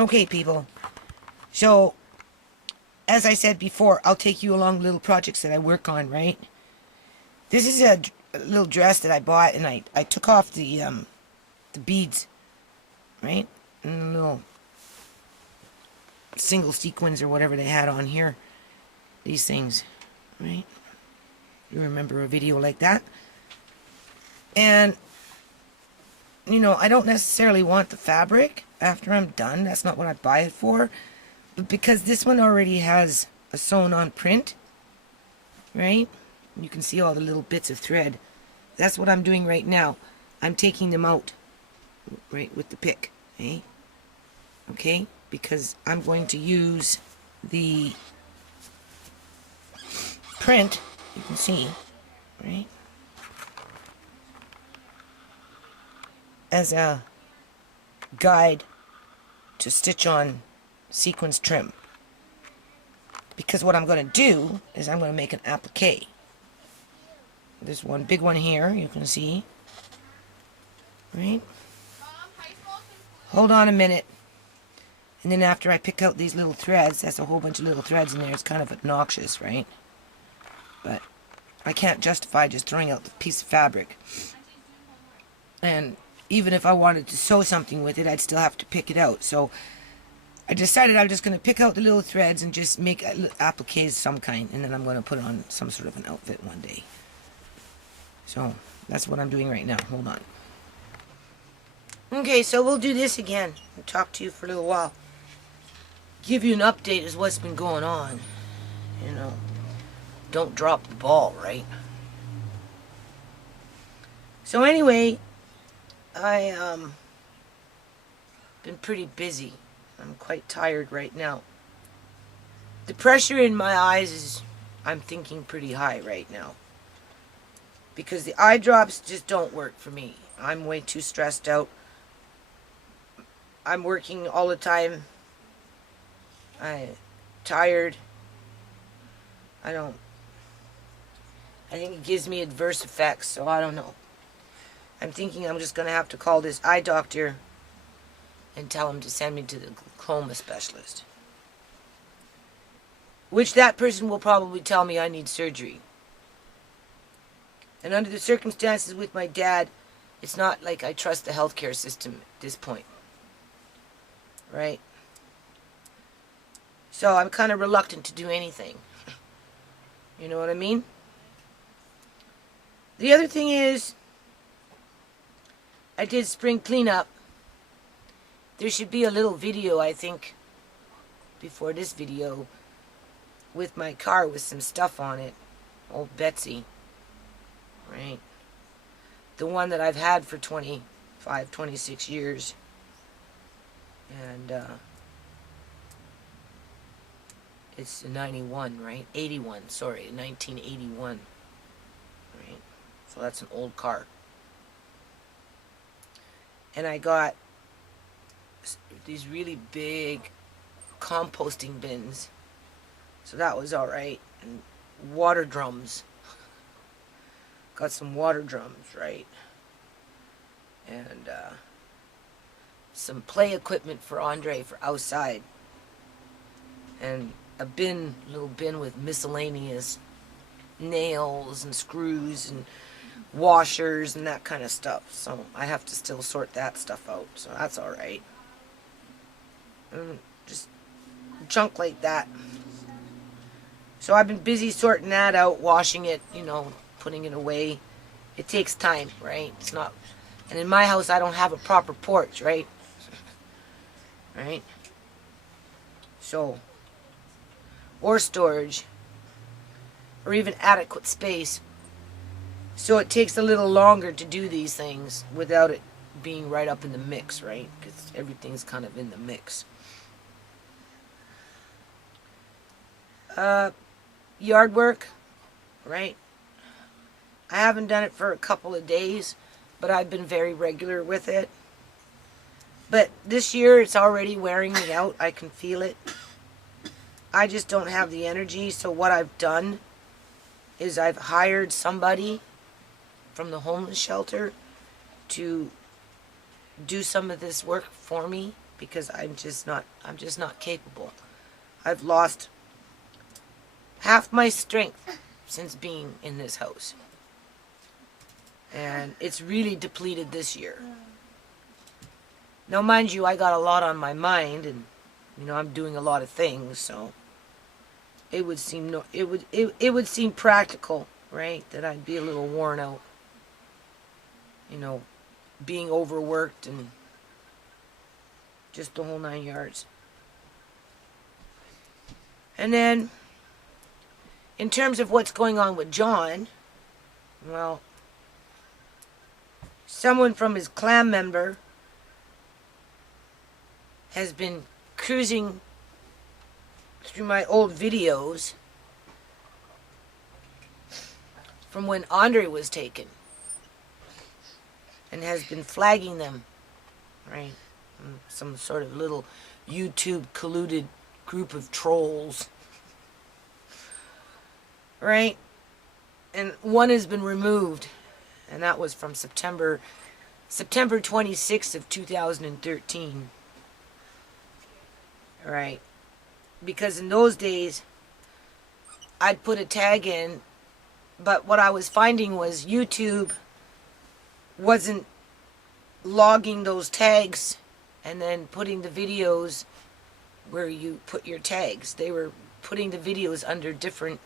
Okay, people. So, as I said before, I'll take you along little projects that I work on, right? This is a little dress that I bought, and I took off the beads, right? And the little single sequins or whatever they had on here. These things, right? You remember a video like that? And, you know, I don't necessarily want the fabric after I'm done. That's not what I buy it for. But because this one already has a sewn on print, right? You can see all the little bits of thread. That's what I'm doing right now. I'm taking them out, right, with the pick, eh? Okay? Because I'm going to use the print, you can see, right, as a guide to stitch on sequins trim. Because what I'm going to do is I'm going to make an applique. There's one big one here, you can see, right? Hold on a minute. And then after I pick out these little threads, that's a whole bunch of little threads in there, it's kind of obnoxious, right? But I can't justify just throwing out the piece of fabric. And even if I wanted to sew something with it, I'd still have to pick it out. So I decided I'm just going to pick out the little threads and just make appliques of some kind. And then I'm going to put it on some sort of an outfit one day. So that's what I'm doing right now. Hold on. Okay, so we'll do this again. I'll talk to you for a little while. Give you an update as what's been going on. You know, don't drop the ball, right? So anyway, I been pretty busy. I'm quite tired right now. The pressure in my eyes is, I'm thinking, pretty high right now. Because the eye drops just don't work for me. I'm way too stressed out. I'm working all the time. I'm tired. I think it gives me adverse effects, so I don't know. I'm thinking I'm just going to have to call this eye doctor and tell him to send me to the glaucoma specialist. Which that person will probably tell me I need surgery. And under the circumstances with my dad, it's not like I trust the healthcare system at this point. Right? So I'm kind of reluctant to do anything. You know what I mean? The other thing is, I did spring cleanup. There should be a little video, I think, before this video, with my car with some stuff on it. Old Betsy. Right? The one that I've had for 25, 26 years. And, it's a 91, right? 81, sorry, 1981. Right? So that's an old car. And I got these really big composting bins. So that was alright. And water drums. Got some water drums, right? And some play equipment for Andre for outside. And a bin, little bin with miscellaneous nails and screws and washers and that kind of stuff. So I have to still sort that stuff out. So that's alright. Just junk like that. So I've been busy sorting that out, washing it, you know, putting it away. It takes time, right? It's not... And in my house, I don't have a proper porch, right? Right? So... or storage, or even adequate space. So it takes a little longer to do these things without it being right up in the mix, right? Because everything's kind of in the mix. Yard work, right? I haven't done it for a couple of days, but I've been very regular with it. But this year, it's already wearing me out. I can feel it. I just don't have the energy, so what I've done is I've hired somebody from the homeless shelter to do some of this work for me because I'm just not capable. I've lost half my strength since being in this house. And it's really depleted this year. Now, mind you, I got a lot on my mind, and I'm doing a lot of things, so it would seem it would seem practical, right, that I'd be a little worn out. Being overworked and just the whole 9 yards. And then, in terms of what's going on with John, well, someone from his clan member has been cruising through my old videos from when Andre was taken and has been flagging them, right? Some sort of little YouTube colluded group of trolls, right? And one has been removed, and that was from September 26th of 2013. Right. Because in those days, I'd put a tag in, but what I was finding was YouTube wasn't logging those tags and then putting the videos where you put your tags. They were putting the videos under different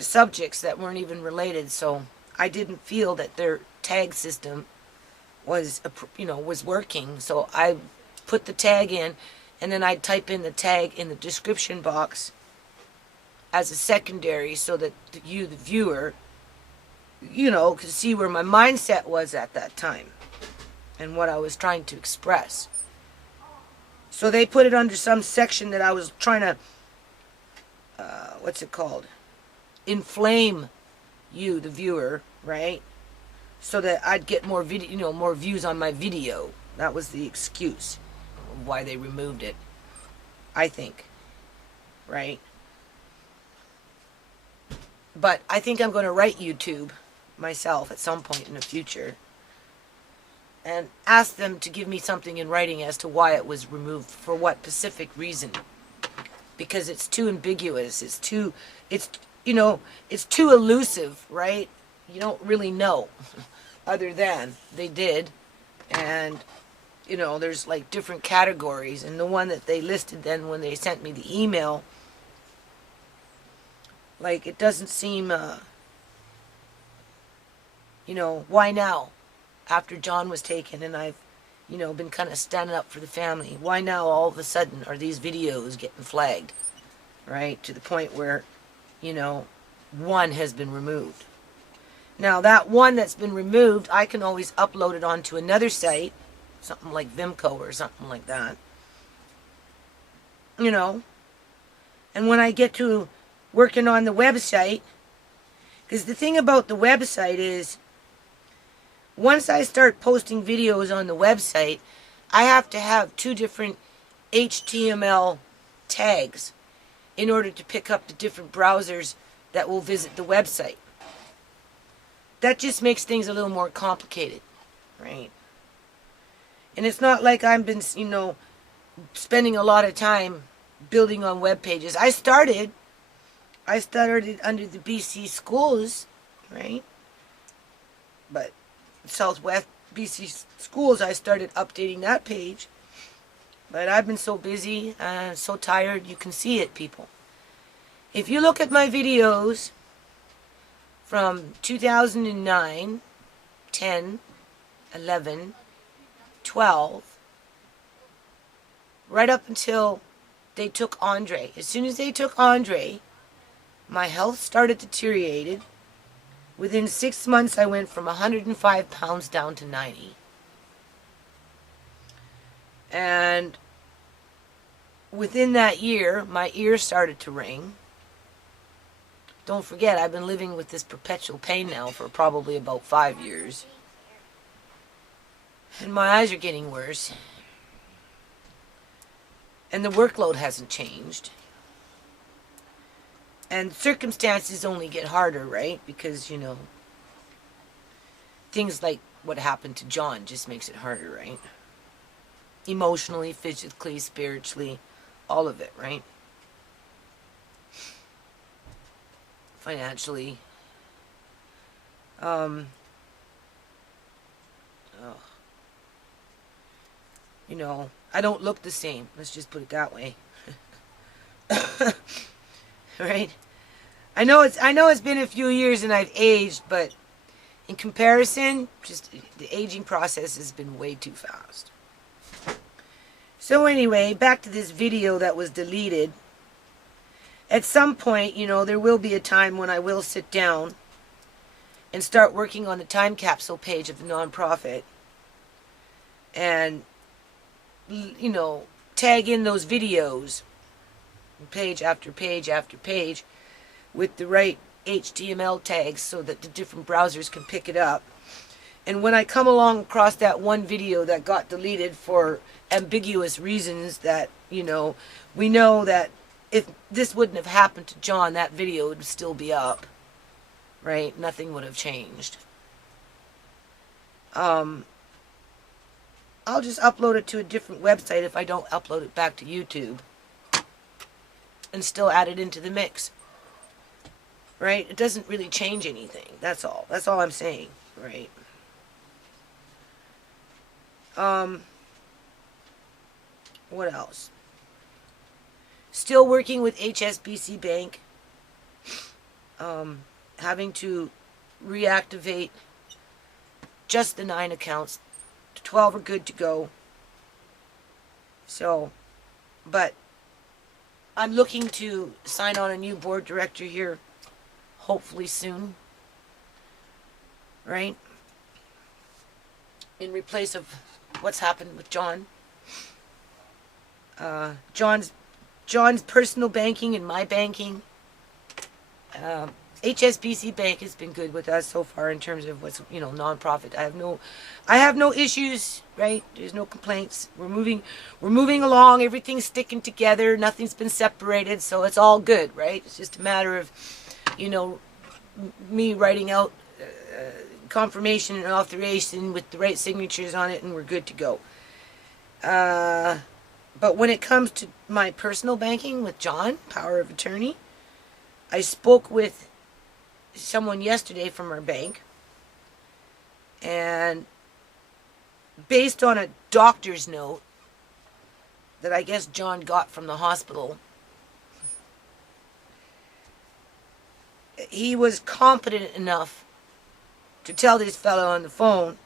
subjects that weren't even related, so I didn't feel that their tag system was working. So I put the tag in, and then I'd type in the tag in the description box as a secondary so that you, the viewer, could see where my mindset was at that time and what I was trying to express. So they put it under some section that I was trying to, inflame you, the viewer, right? So that I'd get more video, more views on my video. That was the excuse why they removed it, I think, right? But I think I'm going to write YouTube myself at some point in the future and ask them to give me something in writing as to why it was removed, for what specific reason, because it's too ambiguous, it's too elusive, right? You don't really know other than they did. And there's like different categories, and the one that they listed then when they sent me the email, like, it doesn't seem, why now? After John was taken and I've, been kind of standing up for the family. Why now all of a sudden are these videos getting flagged, right? To the point where, one has been removed. Now, that one that's been removed, I can always upload it onto another site, something like Vimco or something like that. And when I get to working on the website, because the thing about the website is, once I start posting videos on the website, I have to have 2 different HTML tags in order to pick up the different browsers that will visit the website. That just makes things a little more complicated, right? And it's not like I've been, spending a lot of time building on web pages. I started under the BC schools, right? But Southwest BC schools, I started updating that page. But I've been so busy, so tired, you can see it, people. If you look at my videos from 2009, 10, 11, 12, right up until they took Andre. As soon as they took Andre, my health started deteriorated. Within 6 months, I went from 105 pounds down to 90. And within that year, my ears started to ring. Don't forget, I've been living with this perpetual pain now for probably about 5 years. And my eyes are getting worse. And the workload hasn't changed. And circumstances only get harder, right? Because, things like what happened to John just makes it harder, right? emotionally, physically, spiritually, all of it, right? Financially. Oh. You know, I don't look the same. Let's just put it that way. Right? I know it's been a few years and I've aged, but in comparison, just the aging process has been way too fast. So anyway, back to this video that was deleted. At some point, you know, there will be a time when I will sit down and start working on the time capsule page of the nonprofit and, you know, tag in those videos page after page after page with the right HTML tags so that the different browsers can pick it up. And when I come along across that one video that got deleted for ambiguous reasons that, you know, we know that if this wouldn't have happened to John, that video would still be up, right? Nothing would have changed. I'll just upload it to a different website if I don't upload it back to YouTube and still add it into the mix, right? It doesn't really change anything. That's all. That's all I'm saying, right? What else? Still working with HSBC Bank. Having to reactivate just the 9 accounts. 12 are good to go. So, but I'm looking to sign on a new board director here, hopefully soon, right? In replace of what's happened with John. John's personal banking and my banking. HSBC Bank has been good with us so far in terms of what's, you know, nonprofit. I have no issues, right? There's no complaints. We're moving along. Everything's sticking together. Nothing's been separated, so it's all good, right? It's just a matter of, you know, me writing out confirmation and authorization with the right signatures on it, and we're good to go. But when it comes to my personal banking with John, power of attorney, I spoke with someone yesterday from our bank, and based on a doctor's note that I guess John got from the hospital, he was competent enough to tell this fellow on the phone,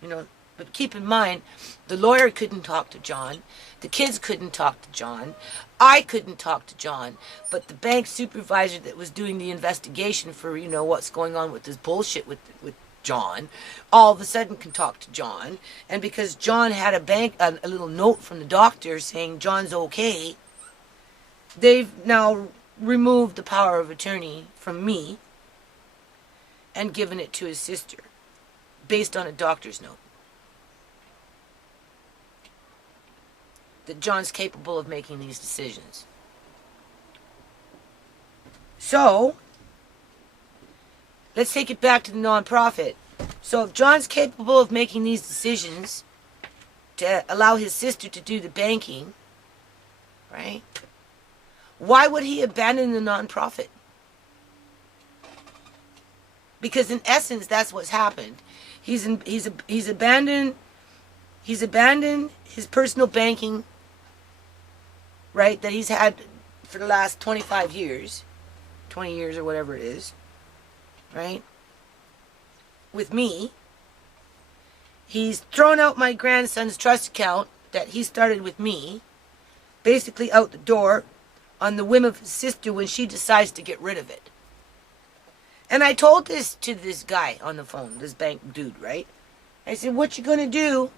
you know, but keep in mind, the lawyer couldn't talk to John, the kids couldn't talk to John, I couldn't talk to John, but the bank supervisor that was doing the investigation for, you know, what's going on with this bullshit with John, all of a sudden can talk to John. And because John had a little note from the doctor saying John's okay, they've now removed the power of attorney from me and given it to his sister based on a doctor's note. That John's capable of making these decisions. So, let's take it back to the nonprofit. So if John's capable of making these decisions to allow his sister to do the banking, right? Why would he abandon the nonprofit? Because in essence, that's what's happened. He's abandoned his personal banking, right, that he's had for the last 25 years, 20 years or whatever it is, right, with me. He's thrown out my grandson's trust account that he started with me, basically out the door on the whim of his sister when she decides to get rid of it. And I told this to this guy on the phone, this bank dude, right? I said, what you gonna do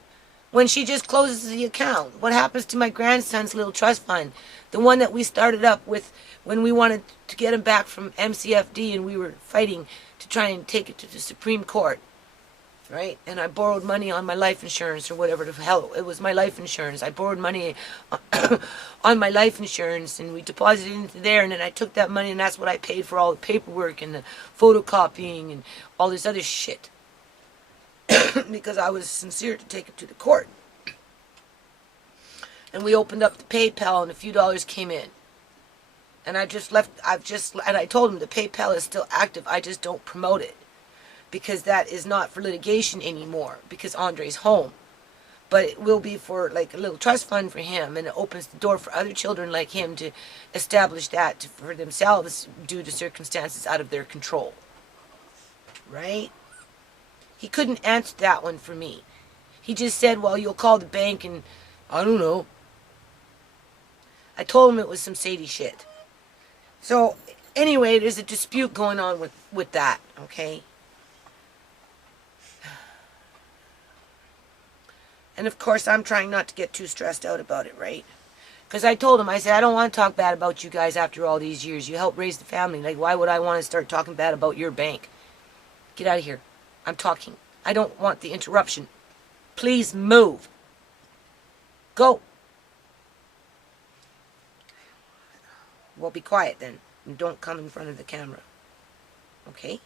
when she just closes the account? What happens to my grandson's little trust fund? The one that we started up with when we wanted to get him back from MCFD and we were fighting to try and take it to the Supreme Court, right? And I borrowed money on my life insurance or whatever the hell. It was my life insurance. I borrowed money on my life insurance and we deposited it into there, and then I took that money and that's what I paid for all the paperwork and the photocopying and all this other shit. Because I was sincere to take it to the court. And we opened up the PayPal and a few dollars came in. And I told him the PayPal is still active. I just don't promote it. Because that is not for litigation anymore. Because Andre's home. But it will be for like a little trust fund for him. And it opens the door for other children like him to establish that for themselves due to circumstances out of their control. Right? He couldn't answer that one for me. He just said, well, you'll call the bank and I don't know. I told him it was some shady shit. So, anyway, there's a dispute going on with that, okay? And, of course, I'm trying not to get too stressed out about it, right? Because I told him, I said, I don't want to talk bad about you guys after all these years. You helped raise the family. Like, why would I want to start talking bad about your bank? Get out of here. I'm talking. I don't want the interruption. Please move. Go. Well, be quiet then. And don't come in front of the camera. Okay?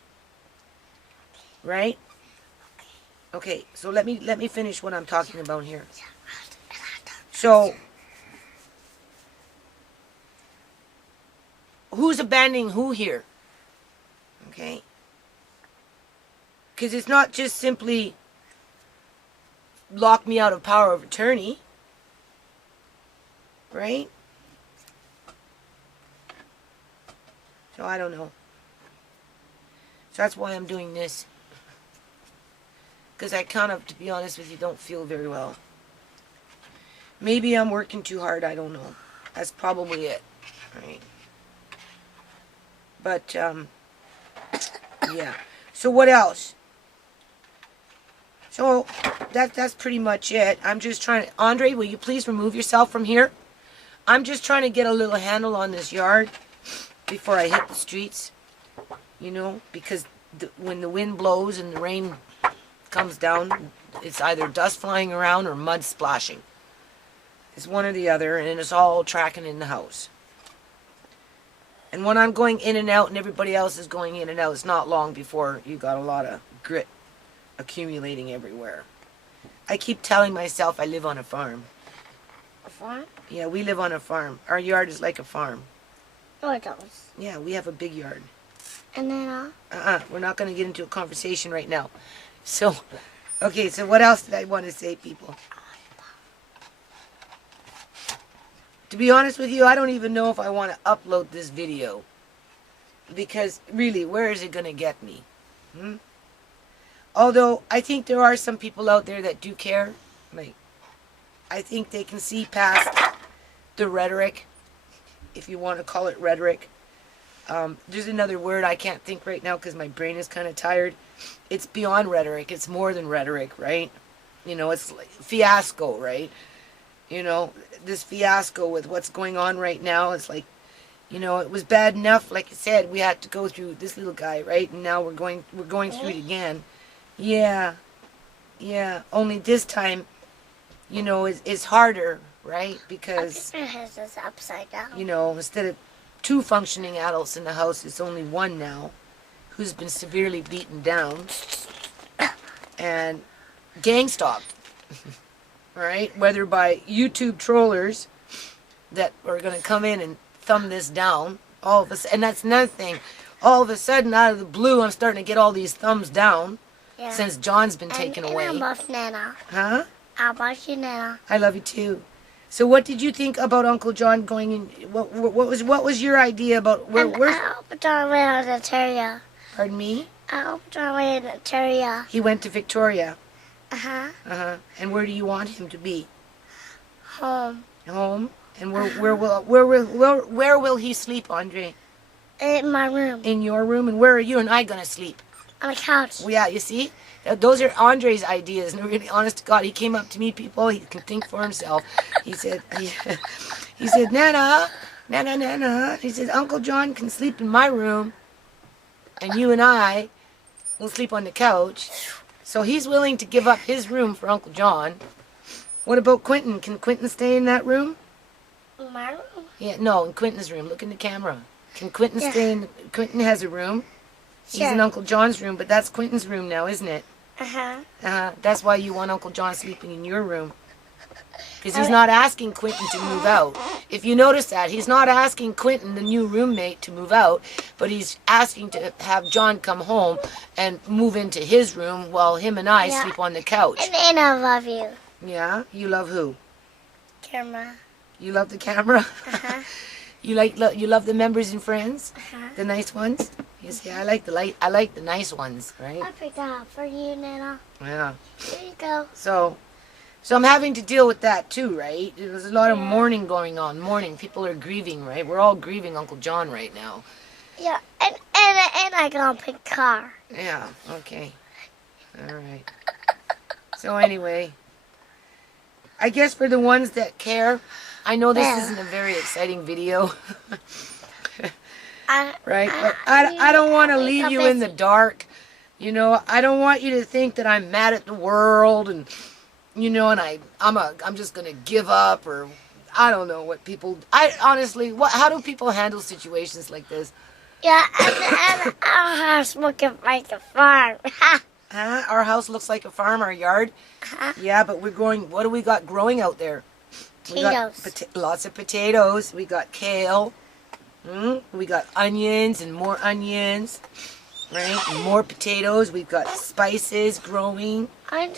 Right? Okay, so let me finish what I'm talking about here. So, who's abandoning who here? Okay? Because it's not just simply lock me out of power of attorney. Right? So I don't know. So that's why I'm doing this. Because I kind of, to be honest with you, don't feel very well. Maybe I'm working too hard, I don't know. That's probably it. Right? But, yeah. So what else? So, that's pretty much it. I'm just trying to... Andre, will you please remove yourself from here? I'm just trying to get a little handle on this yard before I hit the streets. You know, because when the wind blows and the rain comes down, it's either dust flying around or mud splashing. It's one or the other, and it's all tracking in the house. And when I'm going in and out and everybody else is going in and out, it's not long before you got a lot of grit accumulating everywhere. I keep telling myself I live on a farm. A farm? Yeah, we live on a farm. Our yard is like a farm. No, it does. Yeah, we have a big yard. And then, we're not going to get into a conversation right now. So, okay, so what else did I want to say, people? To be honest with you, I don't even know if I want to upload this video. Because, really, where is it going to get me? Although, I think there are some people out there that do care. Like, I think they can see past the rhetoric, if you want to call it rhetoric. There's another word I can't think right now because my brain is kind of tired. It's beyond rhetoric. It's more than rhetoric, right? You know, it's like fiasco, right? You know, this fiasco with what's going on right now. It's like, you know, it was bad enough. Like I said, we had to go through this little guy, right? And now we're going through it again. Yeah. Only this time, you know, is harder, right? Because it has this upside down. You know, instead of 2 functioning adults in the house, it's only 1 now, who's been severely beaten down and gang stalked. All right, whether by YouTube trollers that are going to come in and thumb this down, all of us, and that's another thing. All of a sudden, out of the blue, I'm starting to get all these thumbs down. Yeah. Since John's been taken away. I love Nana. Huh? I love you, Nana. I love you too. So what did you think about Uncle John going in? What was your idea about where's Uncle John went to Victoria. Pardon me? Uncle John went to Victoria. He went to Victoria. Uh-huh. And where do you want him to be? Home. Home? And where will he sleep, Andre? In my room. In your room? And where are you and I gonna sleep? On the couch. Well, yeah, you see? Those are Andre's ideas. And really, honest to God, he came up to me, people. He can think for himself. He said, Nana. He said, Uncle John can sleep in my room. And you and I will sleep on the couch. So he's willing to give up his room for Uncle John. What about Quentin? Can Quentin stay in that room? In my room? Yeah, no, in Quentin's room. Look in the camera. Can Quentin stay in... Quentin has a room. He's in Uncle John's room, but that's Quentin's room now, isn't it? Uh-huh. That's why you want Uncle John sleeping in your room. Because he's not asking Quentin to move out. If you notice that, he's not asking Quentin, the new roommate, to move out, but he's asking to have John come home and move into his room while him and I sleep on the couch. And I love you. Yeah? You love who? Camera. You love the camera? Uh-huh. You love the members and friends? Uh-huh. The nice ones? You see, I like the nice ones, right? I picked out for you, Nana. Yeah. Here you go. So I'm having to deal with that too, right? There's a lot of mourning going on. Mourning. People are grieving, right? We're all grieving Uncle John right now. Yeah, and I gonna pick car. Yeah, okay. All right. So anyway, I guess for the ones that care, I know this isn't a very exciting video. Right? But I don't want to leave you in the dark. You know, I don't want you to think that I'm mad at the world and, you know, and I'm just going to give up, or I don't know what people, honestly, how do people handle situations like this? Yeah, and our house looking like a farm. Huh? Our house looks like a farm, our yard? Yeah, but we're growing, what do we got growing out there? We got lots of potatoes. We got kale. We got onions and more onions. Right? And more potatoes. We've got spices growing. I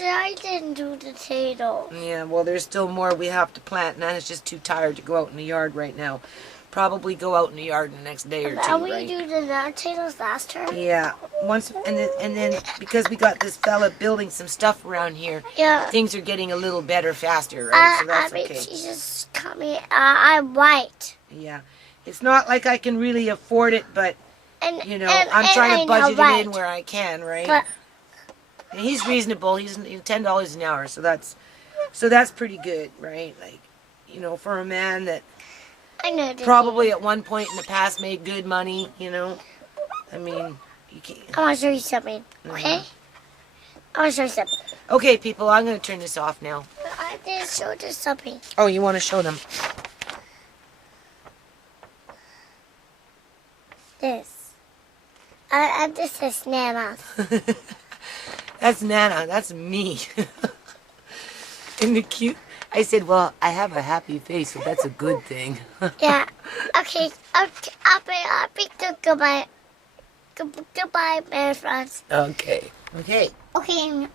didn't do the potato. Yeah, well, there's still more we have to plant. Nana's just too tired to go out in the yard right now. Probably go out in the yard in the next day or two, Are we right? do the potatoes last turn? Yeah. Once and then because we got this fella building some stuff around here, things are getting a little better faster, right? So that's okay. She just cut me. I'm white. Yeah. It's not like I can really afford it, but you know, I'm trying to budget it in where I can, right? But, and he's reasonable. He's $10 an hour, so that's pretty good, right? Like, you know, for a man that I know probably at one point in the past made good money, you know. I mean, you can't. I want to show you something, okay? I want to show you something. Okay, people, I'm going to turn this off now. I did show you something. Oh, you want to show them? This. This is Nana's. That's Nana. That's me. Isn't it cute? I said, well, I have a happy face, so that's a good thing. Yeah. Okay. I'll be goodbye. Goodbye, my friends. Okay. Okay. Okay,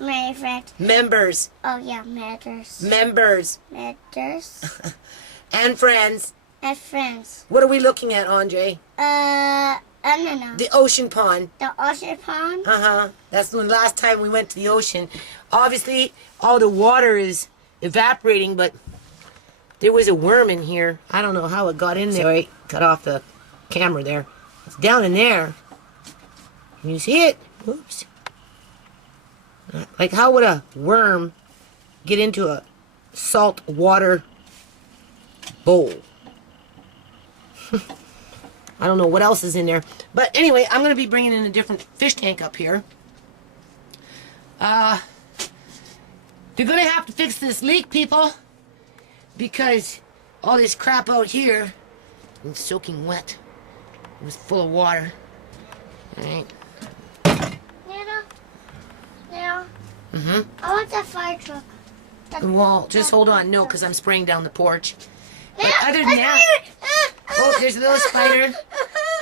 my friend. Members. Oh, yeah, members. Members. And friends. And friends. What are we looking at, Andre? No. The ocean pond. The ocean pond? Uh-huh. That's the last time we went to the ocean. Obviously, all the water is evaporating, but there was a worm in here. I don't know how it got in there. Sorry, cut off the camera there. It's down in there. Can you see it? Oops. Like, how would a worm get into a salt water bowl? I don't know what else is in there. But anyway, I'm going to be bringing in a different fish tank up here. They're going to have to fix this leak, people. Because all this crap out here is soaking wet. It was full of water. Alright. Nana. I want that fire truck. Well, just hold on. No, because I'm spraying down the porch. But other than that... Oh, there's a little spider.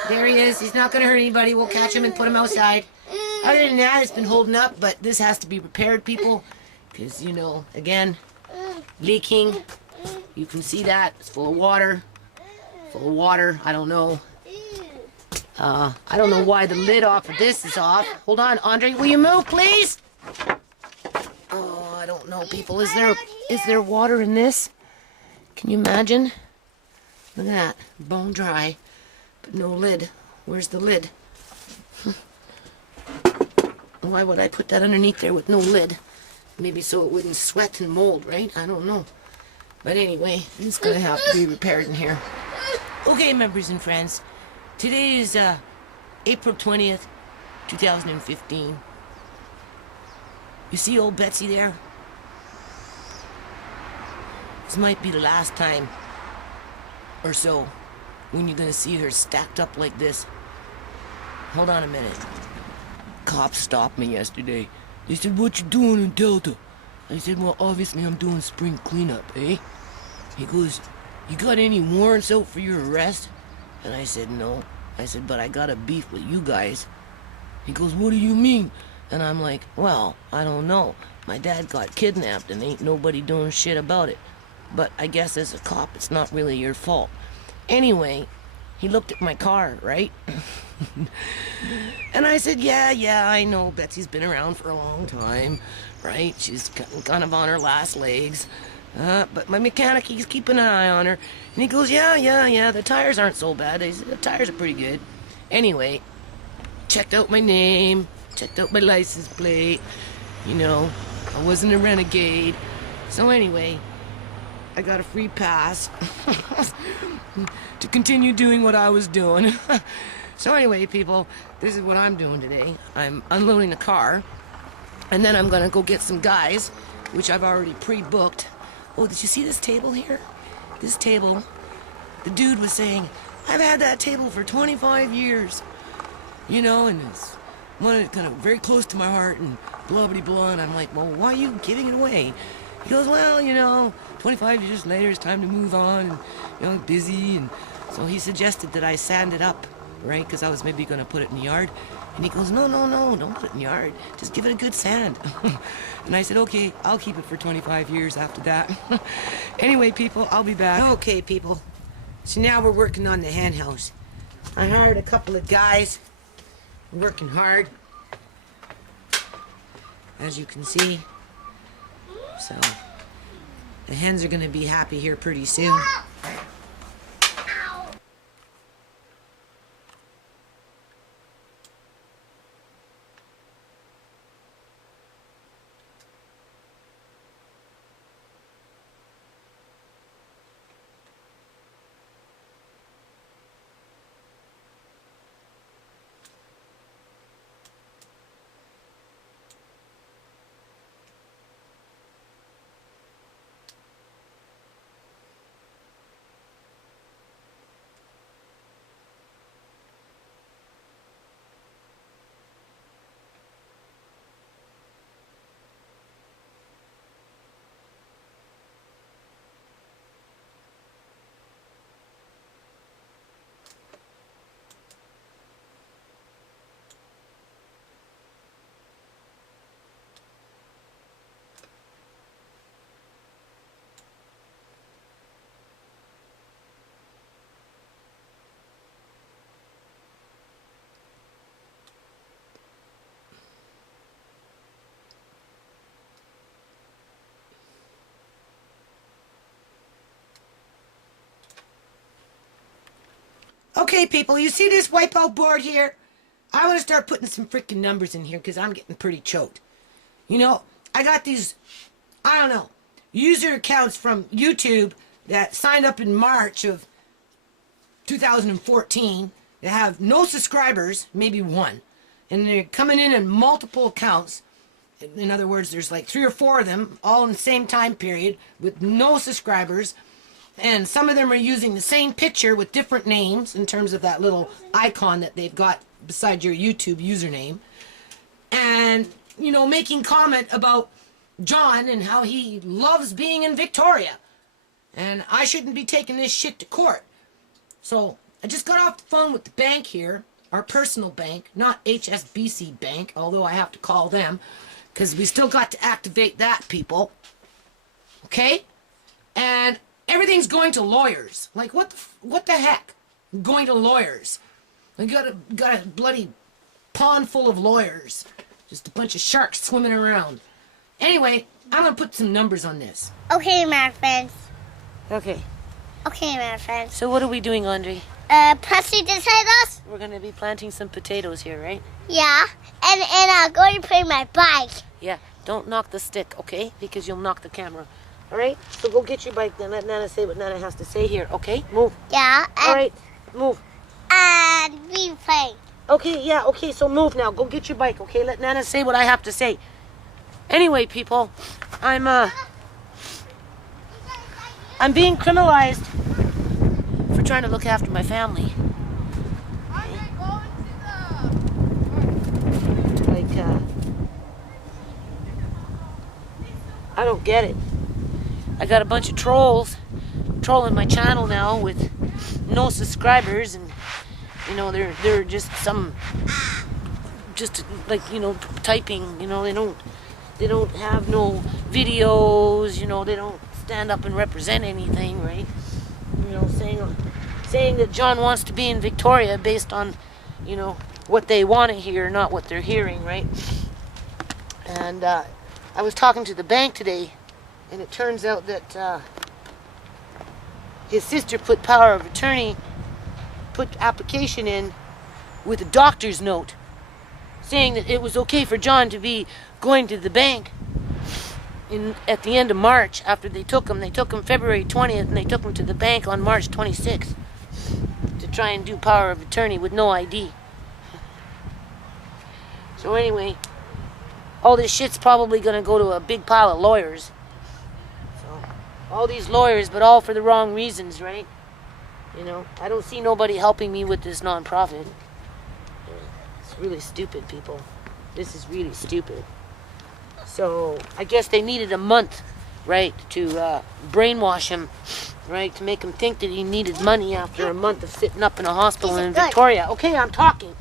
There he is. He's not going to hurt anybody. We'll catch him and put him outside. Other than that, it's been holding up, but this has to be repaired, people. Because, you know, again, leaking. You can see that. It's full of water. Full of water. I don't know. I don't know why the lid off of this is off. Hold on, Andre. Will you move, please? Oh, I don't know, people. Is there water in this? Can you imagine? Look at that. Bone dry. But no lid. Where's the lid? Why would I put that underneath there with no lid? Maybe so it wouldn't sweat and mold, right? I don't know. But anyway, it's going to have to be repaired in here. Okay, members and friends. Today is April 20th, 2015. You see old Betsy there? This might be the last time or so when you're gonna see her stacked up like this. Hold on a minute. Cops stopped me yesterday. They said, "What you doing in Delta?" I said, well, obviously I'm doing spring cleanup, eh? He goes, you got any warrants out for your arrest? And I said, no. I said, but I got a beef with you guys. He goes, what do you mean? And I'm like, well, I don't know. My dad got kidnapped and ain't nobody doing shit about it. But I guess as a cop, it's not really your fault. Anyway, he looked at my car, right? And I said, yeah, I know Betsy's been around for a long time, right? She's kind of on her last legs. But my mechanic, he's keeping an eye on her. And he goes, yeah, the tires aren't so bad. I said, the tires are pretty good. Anyway, checked out my name, checked out my license plate. You know, I wasn't a renegade. So anyway, I got a free pass to continue doing what I was doing. So anyway, people, this is what I'm doing today. I'm unloading the car, and then I'm gonna go get some guys, which I've already pre-booked. Oh, did you see this table here? This table, the dude was saying, I've had that table for 25 years. You know, and it's one kind of very close to my heart, and blah, blah, blah. And I'm like, well, why are you giving it away? He goes, well, you know, 25 years later, it's time to move on, and, you know, busy. And so he suggested that I sand it up, right? Because I was maybe going to put it in the yard. And he goes, no, don't put it in the yard. Just give it a good sand. And I said, okay, I'll keep it for 25 years after that. Anyway, people, I'll be back. Okay, people. So now we're working on the hen house. I hired a couple of guys. Working hard, as you can see. So the hens are going to be happy here pretty soon. Okay, people, you see this Wipeout board here? I want to start putting some freaking numbers in here because I'm getting pretty choked. You know, I got these, I don't know, user accounts from YouTube that signed up in March of 2014 that have no subscribers, maybe one. And they're coming in multiple accounts. In other words, there's like 3 or 4 of them, all in the same time period, with no subscribers. And some of them are using the same picture with different names in terms of that little icon that they've got beside your YouTube username. And, you know, making comment about John and how he loves being in Victoria. And I shouldn't be taking this shit to court. So I just got off the phone with the bank here, our personal bank, not HSBC Bank, although I have to call them because we still got to activate that, people. Okay? And everything's going to lawyers. Like, what the heck? Going to lawyers. We got a bloody pond full of lawyers. Just a bunch of sharks swimming around. Anyway, I'm going to put some numbers on this. Okay, my friends. Okay, Okay, my friends. so what are we doing, Andre? Pressing potatoes? We're going to be planting some potatoes here, right? Yeah. And I'm going to play my bike. Yeah, don't knock the stick, okay? Because you'll knock the camera. All right? So go get your bike then. Let Nana say what Nana has to say here, okay? Move. Yeah. And, All right, move. And we play. Okay, yeah, okay, so move now. Go get your bike, okay? Let Nana say what I have to say. Anyway, people, I'm being criminalized for trying to look after my family. Like, I don't get it. I got a bunch of trolls trolling my channel now with no subscribers, and you know they're just like, you know, typing. You know, they don't have no videos. You know, they don't stand up and represent anything, right? You know, saying that John wants to be in Victoria based on, you know, what they want to hear, not what they're hearing, right? And I was talking to the bank today, and it turns out that his sister put power of attorney, put application in with a doctor's note saying that it was okay for John to be going to the bank at the end of March after they took him. They took him February 20th, and they took him to the bank on March 26th to try and do power of attorney with no ID. So anyway, all this shit's probably going to go to a big pile of lawyers. So, all these lawyers, but all for the wrong reasons, right? You know, I don't see nobody helping me with this nonprofit. It's really stupid, people. This is really stupid. So, I guess they needed a month, right, to brainwash him, right, to make him think that he needed money after a month of sitting up in a hospital in Victoria. Okay, I'm talking.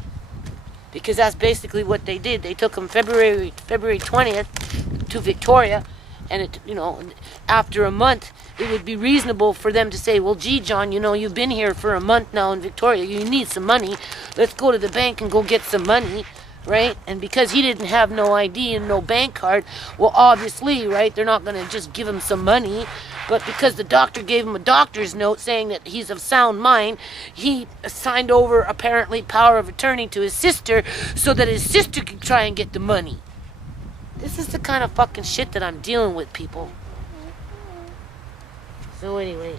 Because that's basically what they did. They took him February 20th to Victoria, and it, you know, after a month, it would be reasonable for them to say, well, gee, John, you know, you've been here for a month now in Victoria. You need some money. Let's go to the bank and go get some money, right? And because he didn't have no ID and no bank card, well, obviously, right, they're not going to just give him some money. But because the doctor gave him a doctor's note saying that he's of sound mind, he signed over, apparently, power of attorney to his sister so that his sister could try and get the money. This is the kind of fucking shit that I'm dealing with, people. So anyway,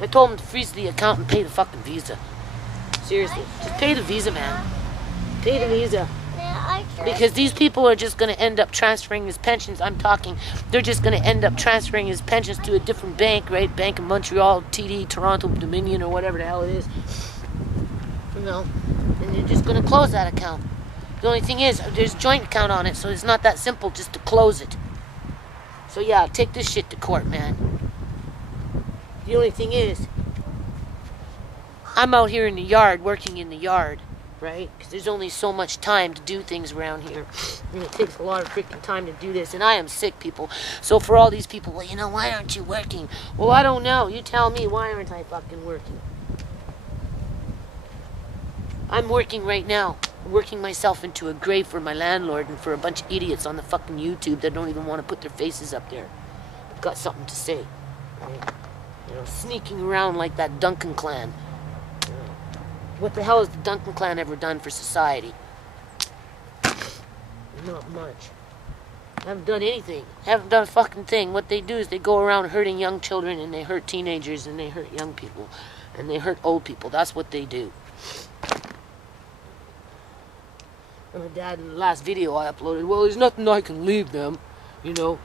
I told him to freeze the account and pay the fucking visa. Seriously, just pay the visa, man. Pay the visa. Because these people are just going to end up transferring his pensions. I'm talking, they're just going to end up transferring his pensions to a different bank, right? Bank of Montreal, TD, Toronto, Dominion, or whatever the hell it is. You know, and they're just going to close that account. The only thing is, there's a joint account on it, so it's not that simple just to close it. So yeah, take this shit to court, man. The only thing is, I'm out here in the yard, working in the yard. Right? Because there's only so much time to do things around here. And it takes a lot of freaking time to do this. And I am sick, people. So for all these people, well, you know, why aren't you working? Well, I don't know. You tell me, why aren't I fucking working? I'm working right now. I'm working myself into a grave for my landlord and for a bunch of idiots on the fucking YouTube that don't even want to put their faces up there. I've got something to say. Right? You know, sneaking around like that Duncan clan. What the hell has the Duncan clan ever done for society? Not much. Haven't done anything. Haven't done a fucking thing. What they do is they go around hurting young children, and they hurt teenagers, and they hurt young people, and they hurt old people. That's what they do. And my dad, in the last video I uploaded, well, there's nothing I can leave them, you know.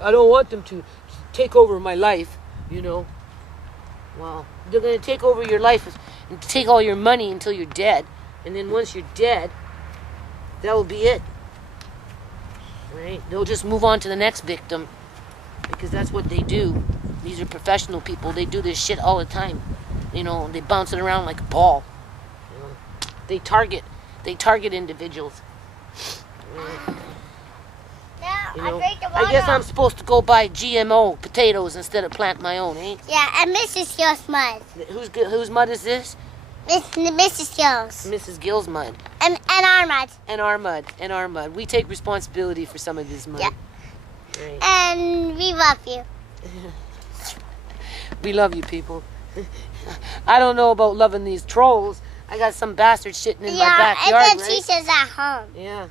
I don't want them to take over my life, you know. Well, they're going to take over your life and take all your money until you're dead. And then once you're dead, that will be it. Right? They'll just move on to the next victim. Because that's what they do. These are professional people. They do this shit all the time. You know, they bounce it around like a ball. You know? They target individuals. You know, I guess I'm supposed to go buy GMO potatoes instead of plant my own, eh? Yeah, and Mrs. Gill's mud. Whose mud is this? Mrs. Gill's. Mrs. Gill's mud. And our mud. And our mud. And our mud. We take responsibility for some of this mud. Yeah. Right. And we love you. We love you, people. I don't know about loving these trolls. I got some bastard shitting in my backyard, and then right? she says at home. Yeah.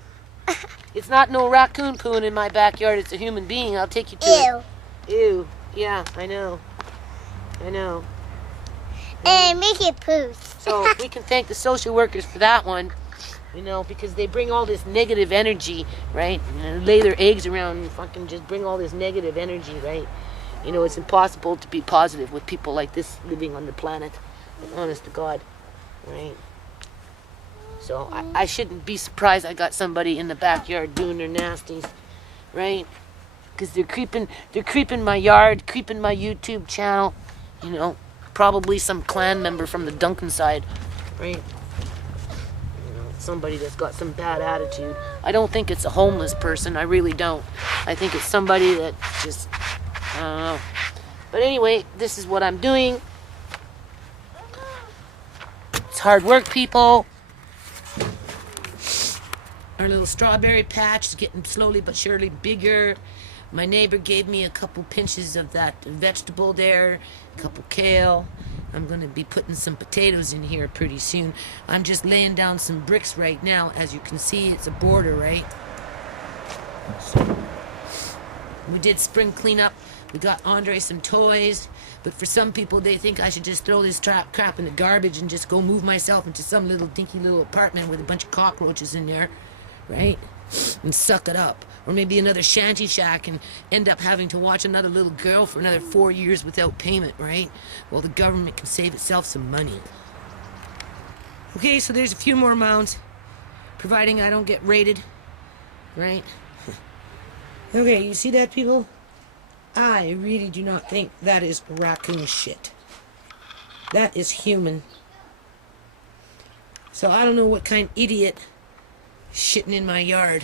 It's not no raccoon pooing in my backyard. It's a human being. I'll take you to it. Ew. Yeah, I know. And make it poos. So we can thank the social workers for that one. You know, because they bring all this negative energy, right? And lay their eggs around and fucking just bring all this negative energy, right? You know, it's impossible to be positive with people like this living on the planet. Honest to God. Right? So I shouldn't be surprised I got somebody in the backyard doing their nasties, right? because they're creeping my yard, creeping my YouTube channel. You know, probably some clan member from the Duncan side, right? You know, somebody that's got some bad attitude. I don't think it's a homeless person. I really don't. I think it's somebody that just, I don't know. But anyway, this is what I'm doing. It's hard work, people. Our little strawberry patch is getting slowly but surely bigger. My neighbor gave me a couple pinches of that vegetable there, a couple kale. I'm going to be putting some potatoes in here pretty soon. I'm just laying down some bricks right now. As you can see, it's a border, right? So, we did spring cleanup. We got Andre some toys. But for some people, they think I should just throw this crap in the garbage and just go move myself into some little dinky little apartment with a bunch of cockroaches in there, right? And suck it up. Or maybe another shanty shack and end up having to watch another little girl for another 4 years without payment, right? Well, the government can save itself some money. Okay, so there's a few more mounds, providing I don't get raided, right? Okay, you see that, people? I really do not think that is raccoon shit. That is human. So I don't know what kind of idiot shitting in my yard.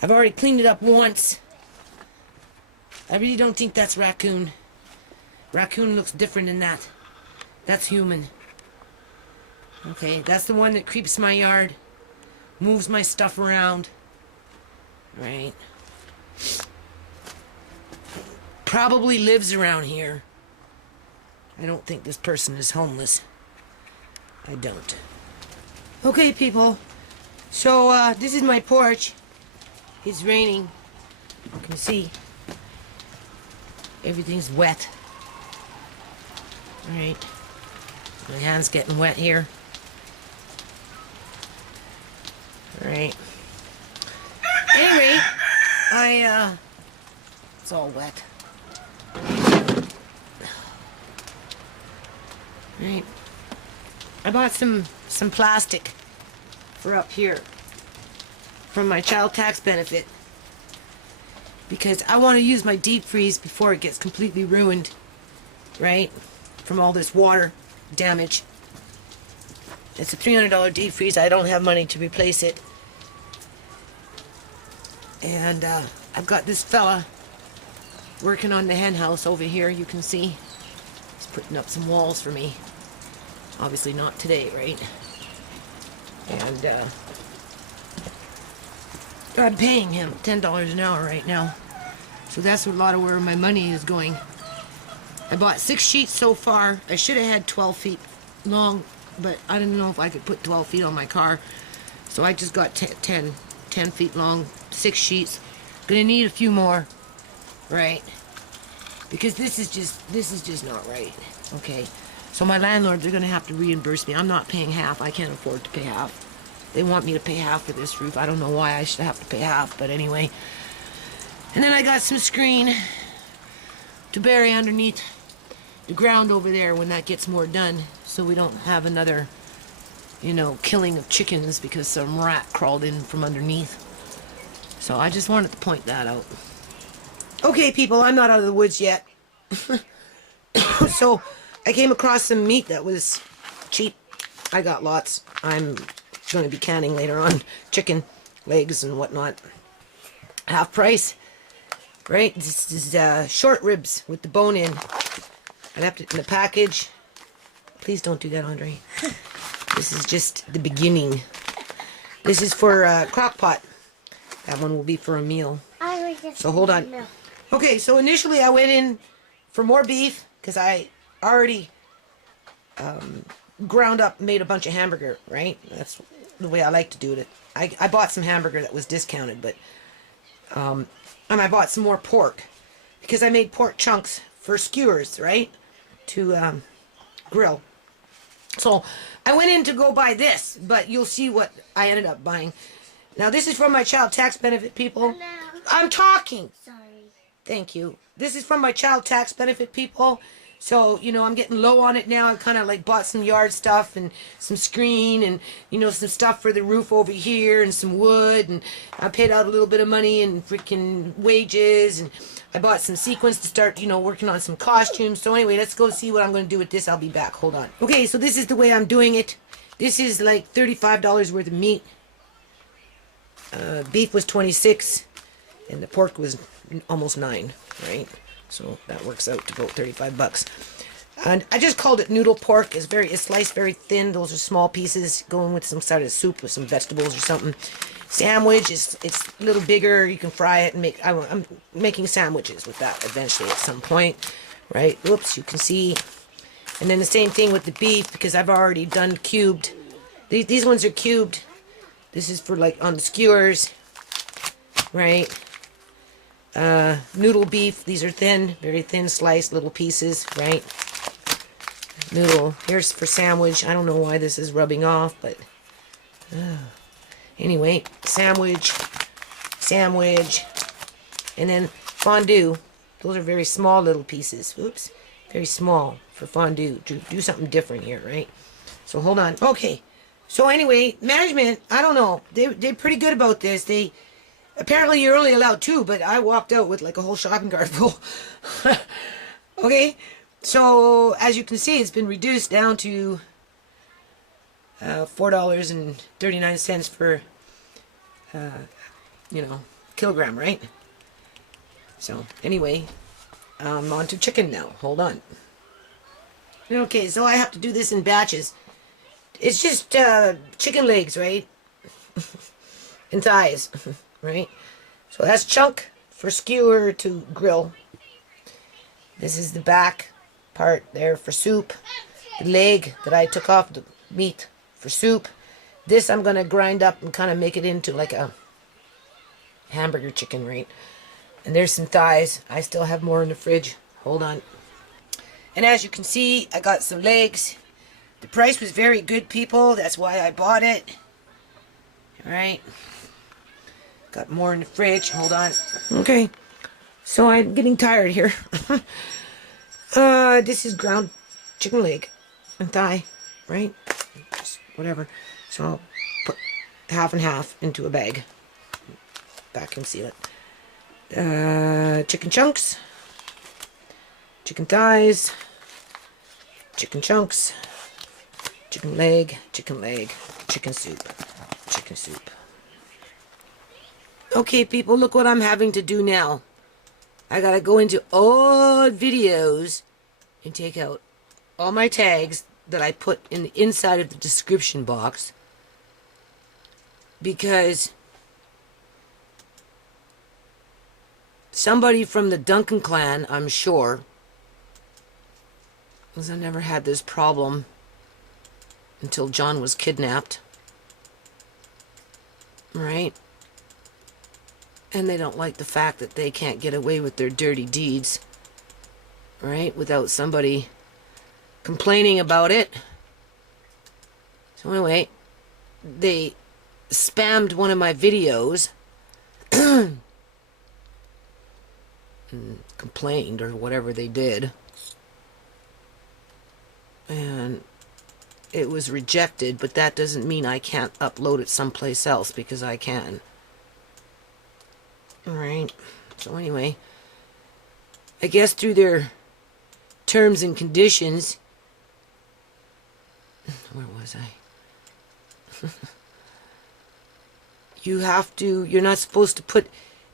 I've already cleaned it up once. I really don't think that's raccoon. Raccoon looks different than that. That's human. Okay, that's the one that creeps my yard, moves my stuff around. Right. Probably lives around here. I don't think this person is homeless. I don't. Okay, people. So, this is my porch. It's raining. You can see. Everything's wet. Alright. My hand's getting wet here. Alright. Anyway, it's all wet. Right. I bought some plastic for up here from my child tax benefit because I want to use my deep freeze before it gets completely ruined, right? From all this water damage. It's a $300 deep freeze. I don't have money to replace it. And I've got this fella working on the hen house over here, you can see. He's putting up some walls for me. Obviously not today, right? And I'm paying him $10 an hour right now. So that's a lot of where my money is going. I bought 6 sheets so far. I should have had 12 feet long, but I didn't know if I could put 12 feet on my car. So I just got 10 feet long, 6 sheets. Gonna need a few more, right? Because this is just not right. Okay, so my landlords are gonna have to reimburse me. I'm not paying half. I can't afford to pay half. They want me to pay half for this roof. I don't know why I should have to pay half, but anyway. And then I got some screen to bury underneath the ground over there when that gets more done, so we don't have another, you know, killing of chickens because some rat crawled in from underneath. So I just wanted to point that out. Okay, people, I'm not out of the woods yet. So I came across some meat that was cheap. I got lots. I'm going to be canning later on chicken legs and whatnot. Half price, right? This is short ribs with the bone in. I left it in the package. Please don't do that, Andre. This is just the beginning. This is for crock pot. That one will be for a meal. So hold on. Okay, so initially I went in for more beef because I already ground up, made a bunch of hamburger, right? That's the way I like to do it. I bought some hamburger that was discounted, but and I bought some more pork because I made pork chunks for skewers, right? To grill. So I went in to go buy this, but you'll see what I ended up buying. Now this is from my child tax benefit, people. Hello. I'm talking. Sorry. Thank you. This is from my child tax benefit, people. So, you know, I'm getting low on it now. I kind of like bought some yard stuff and some screen and, you know, some stuff for the roof over here and some wood. And I paid out a little bit of money in freaking wages. And I bought some sequins to start, you know, working on some costumes. So anyway, let's go see what I'm going to do with this. I'll be back. Hold on. Okay, so this is the way I'm doing it. This is like $35 worth of meat. Beef was 26 and the pork was almost 9, right? So that works out to about 35 bucks. And I just called it noodle pork. It's sliced very thin. Those are small pieces going with some sort of soup with some vegetables or something. Sandwich it's a little bigger. You can fry it and make. I'm making sandwiches with that eventually at some point, right? Whoops, you can see. And then the same thing with the beef because I've already done cubed. These ones are cubed. This is for like on the skewers, right? Noodle beef. These are thin, very thin sliced little pieces, right? Noodle. Here's for sandwich. I don't know why this is rubbing off, but anyway, sandwich, and then fondue. Those are very small little pieces. Oops, very small for fondue. Do something different here, right? So hold on. Okay. So anyway, management. I don't know. They're pretty good about this. Apparently you're only allowed 2, but I walked out with like a whole shopping cart full. Okay, so as you can see, it's been reduced down to $4.39 per, you know, kilogram, right? So anyway, I'm on to chicken now. Hold on. Okay, so I have to do this in batches. It's just chicken legs, right? And thighs. Right? So that's chunk for skewer to grill. This is the back part there for soup. The leg that I took off the meat for soup. This I'm going to grind up and kind of make it into like a hamburger chicken, right? And there's some thighs. I still have more in the fridge. Hold on. And as you can see, I got some legs. The price was very good, people. That's why I bought it. All right. Got more in the fridge. Hold on. Okay. So I'm getting tired here. This is ground chicken leg and thigh, right? Just whatever. So I'll put half and half into a bag. Vacuum seal it. Chicken chunks. Chicken thighs. Chicken chunks. Chicken leg. Chicken soup. Chicken soup. Okay, people, look what I'm having to do now. I gotta go into old videos and take out all my tags that I put in the inside of the description box because somebody from the Duncan clan, I'm sure, because I never had this problem until John was kidnapped, right? And they don't like the fact that they can't get away with their dirty deeds, right? Without somebody complaining about it. So anyway, they spammed one of my videos and complained or whatever they did. And it was rejected, but that doesn't mean I can't upload it someplace else because I can. Alright, so anyway, I guess through their terms and conditions, where was I? You're not supposed to put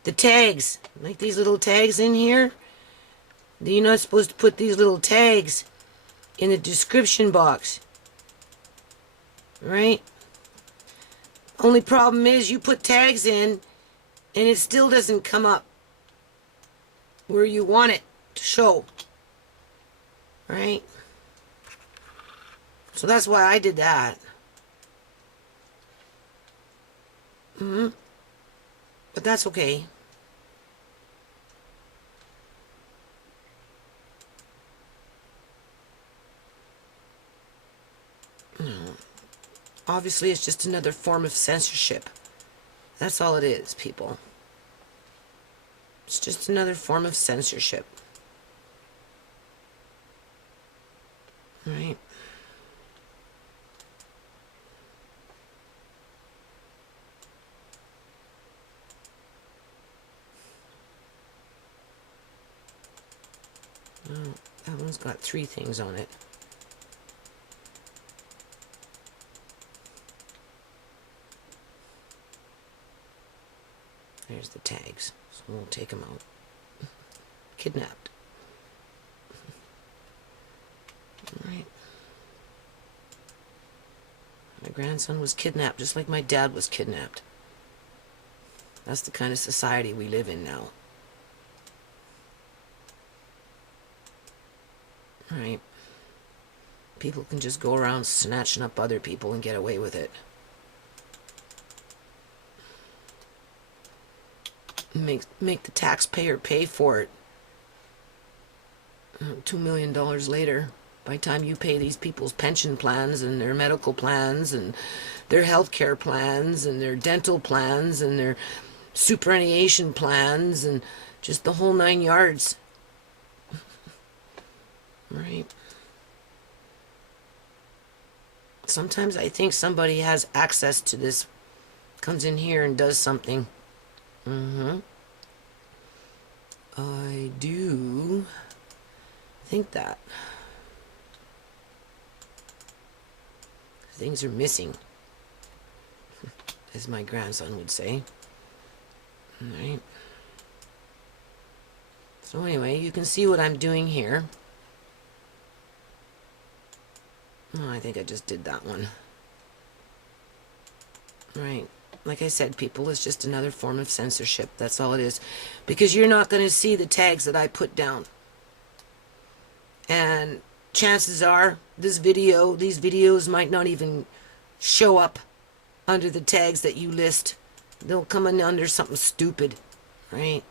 the tags, like these little tags in here. You're not supposed to put these little tags in the description box. Right? Only problem is you put tags in and it still doesn't come up where you want it to show. Right? So that's why I did that. But that's okay. Obviously, it's just another form of censorship. That's all it is, people. It's just another form of censorship. Right? Oh, that one's got 3 things on it. There's the tags, so we'll take them out. Kidnapped. Alright. My grandson was kidnapped just like my dad was kidnapped. That's the kind of society we live in now. Right? People can just go around snatching up other people and get away with it. Make the taxpayer pay for it. $2 million later, by the time you pay these people's pension plans and their medical plans and their health care plans and their dental plans and their superannuation plans and just the whole 9 yards. Right? Sometimes I think somebody has access to this, comes in here and does something. I do think that. Things are missing, as my grandson would say. Alright. So anyway, you can see what I'm doing here. Oh, I think I just did that one. Right. Like I said, people, it's just another form of censorship. That's all it is. Because you're not going to see the tags that I put down. And chances are, these videos might not even show up under the tags that you list. They'll come in under something stupid. Right?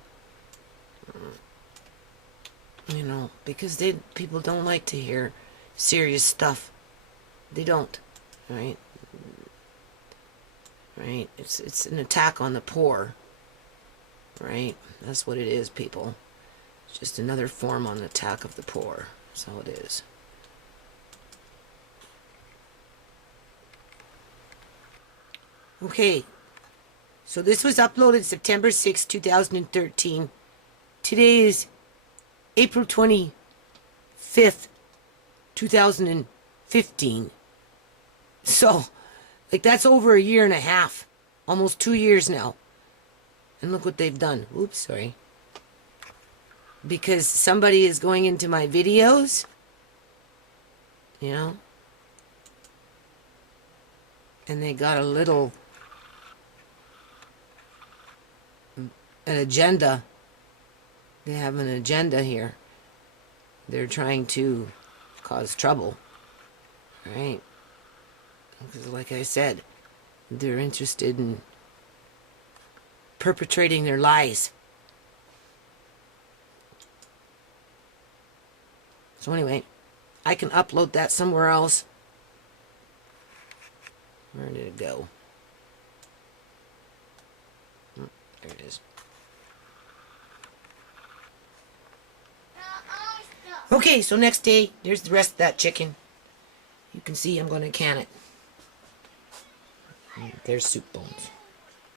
You know, because people don't like to hear serious stuff. They don't. Right? Right? It's an attack on the poor. Right? That's what it is, people. It's just another form on the attack of the poor. That's all it is. Okay. So this was uploaded September 6, 2013. Today is April 25th, 2015. So, like, that's over 1.5 years. Almost 2 years now. And look what they've done. Oops, sorry. Because somebody is going into my videos. You know? And they got a little... an agenda. They have an agenda here. They're trying to cause trouble. Right? Because like I said, they're interested in perpetrating their lies. So anyway, I can upload that somewhere else. Where did it go? There it is. Okay, so next day, there's the rest of that chicken. You can see I'm going to can it. There's soup bones.